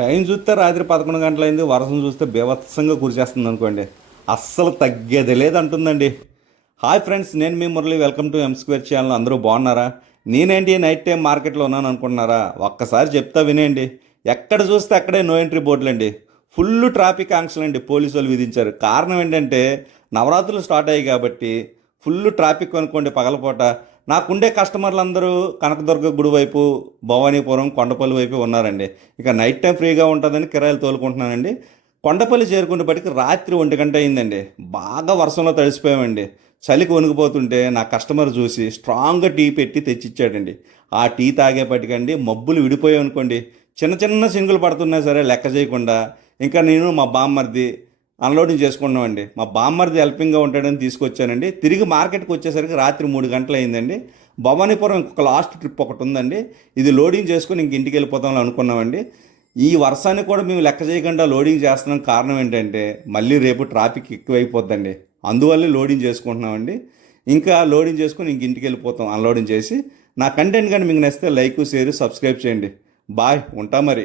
Time చూస్తే రాత్రి 11 గంటలైంది. వర్షం చూస్తే బీభత్సంగా కురిసేస్తుంది అనుకోండి. అస్సలు తగ్గేది లేదంటుందండి. హాయ్ ఫ్రెండ్స్, నేను మీ Murali. Welcome to M square channel. అందరూ బాగున్నారా? నేనేంటి నైట్ టైం మార్కెట్లో ఉన్నాను అనుకుంటున్నారా? ఒక్కసారి చెప్తా వినేయండి. ఎక్కడ చూస్తే అక్కడే నో ఎంట్రీ బోర్డులండి. ఫుల్ ట్రాఫిక్ ఆంక్షలు అండి పోలీసు వాళ్ళు విధించారు. కారణం ఏంటంటే నవరాత్రులు స్టార్ట్ అయ్యాయి కాబట్టి ఫుల్ ట్రాఫిక్ అనుకోండి పగలపూట. నాకుండే కస్టమర్లు అందరూ కనకదుర్గ గుడి వైపు, భవానీపురం, కొండపల్లి వైపు ఉన్నారండి. ఇక నైట్ టైం ఫ్రీగా ఉంటుందని కిరాయిలు తోలుకుంటున్నానండి. కొండపల్లి చేరుకునేప్పటికి రాత్రి 1 గంట అయిందండి. బాగా వర్షంలో తడిసిపోయామండి. చలికి వణికిపోతుంటే నా కస్టమర్ చూసి స్ట్రాంగ్గా టీ పెట్టి తెచ్చిచ్చాడండి. ఆ టీ తాగేపటికండి మబ్బులు విడిపోయాయి అనుకోండి. చిన్న చిన్న సింగులు పడుతున్నా సరే లెక్క చేయకుండా ఇంకా నేను మా బామ్మర్ది అన్లోడింగ్ చేసుకున్నామండి. మా బామ్మర్ది హెల్పింగ్గా ఉంటాడని తీసుకొచ్చానండి. తిరిగి మార్కెట్కి వచ్చేసరికి రాత్రి 3 గంటలు అయిందండి. భవానీపురం ఇంకొక లాస్ట్ ట్రిప్ ఒకటి ఉందండి. ఇది లోడింగ్ చేసుకుని ఇంక ఇంటికి వెళ్ళిపోతామని అనుకున్నామండి. ఈ వర్షాన్ని కూడా మేము లెక్క చేయకుండా లోడింగ్ చేస్తున్నాం. కారణం ఏంటంటే మళ్ళీ రేపు ట్రాఫిక్ ఎక్కువైపోద్దండి. అందువల్లే లోడింగ్ చేసుకుంటున్నామండి. ఇంకా లోడింగ్ చేసుకుని ఇంక ఇంటికి వెళ్ళిపోతాం అన్లోడింగ్ చేసి. నా కంటెంట్ కానీ మీకు నచ్చితే లైక్, షేర్, సబ్స్క్రైబ్ చేయండి. బాయ్, ఉంటా మరి.